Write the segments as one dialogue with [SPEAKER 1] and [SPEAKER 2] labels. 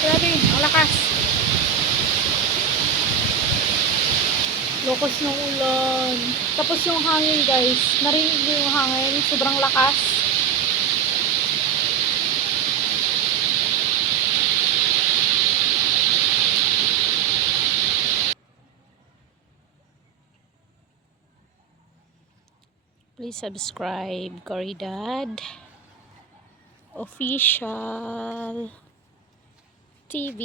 [SPEAKER 1] Grabe, ang lakas. Lakas ng ulan. Tapos yung hangin guys. Narinig niyo yung hangin. Sobrang lakas. Please subscribe, Coridad Official TV.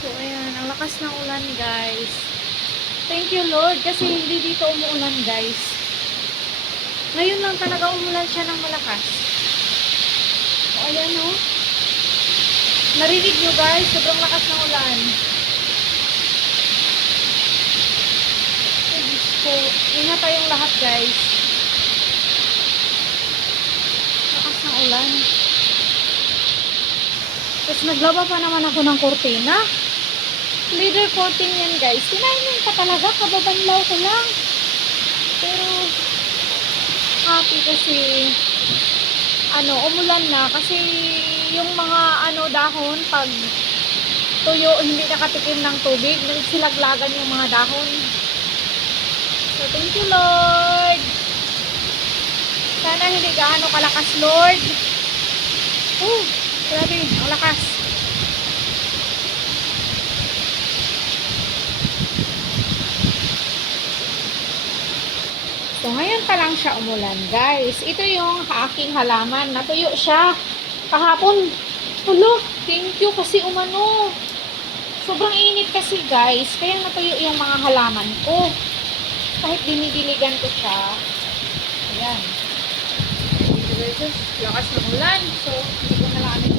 [SPEAKER 1] So, ayan, ang lakas ng ulan, guys. Thank you, Lord, kasi hindi dito umuulan, guys. Ngayon lang talaga umulan siya ng malakas. O, ayan, oh. Narinig nyo, guys, sobrang lakas ng ulan. Ko. Ingat tayong lahat, guys. Lakas ng ulan. Tapos naglaba pa naman ako ng kortina. Leader coating yan guys. Tinainin pa talaga. Kababanlaw ko lang. Pero happy kasi ano, umulan na. Kasi yung mga ano dahon pag tuyo, hindi nakatikim ng tubig, nagsilaglagan yung mga dahon. So, thank you Lord. Sana hindi gaano kalakas Lord. Oh, grabe, ang lakas. So, ngayon pa lang siya umulan, guys. Ito yung aking halaman. Natuyo siya. Kahapon, hulo, thank you kasi umano. Sobrang init kasi, guys. Kaya natuyo yung mga halaman ko. Kahit dinidiligan ko siya. Ayan. Lakas ng ulan. So, hindi ko nalaman yung